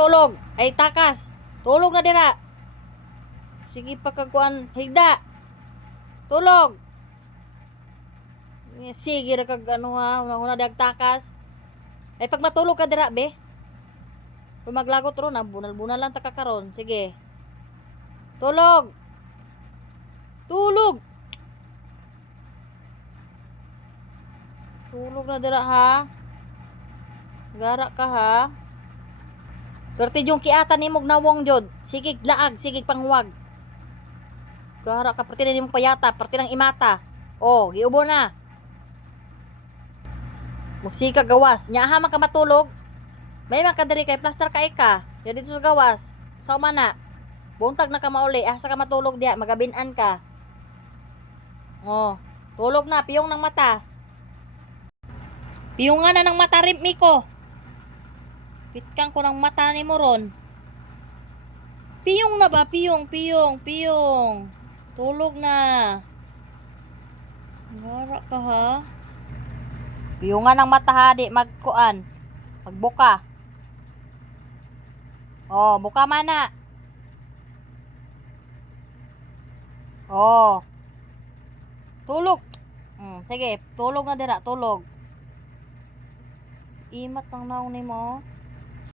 tulog. Ay takas. Tulog na dira. Sige pagkakuan higda. Tulog. Sige ra kag ano ha, una dag takas. Ay pag matulog ka dira be. Kung maglagot ron na bunal-bunal lang ta kakaron. Sige. Tulog. Tulog. Tulog na dira ha. Gara ka ha. Perti yung kiata ni mog nawong jod. Sige laag, sige pangwag. Gara ka perti na nimong payata, perti ng imata. Oh, giubo na. Mugsika gawas. Nya ha man ka matulog. May man ka diri kay plaster ka ika. Ya dito sa gawas. Sa mana. Buntag na ka mauli, asa ka matulog diha, magabinan ka. Oh, tulog na, piyong ng mata. Piyungan na ng mata rin, Miko. Pitkang ko ng mata ni mo ron. Piyong na ba? Piyong. Tulog na. Ngara ka ha. Piyungan ng mata ha, di magkuan. Magbuka. Oh, buka mana. Oh. Tulog. Sige, tulog na dira, tulog. Imat ng naong ni mo.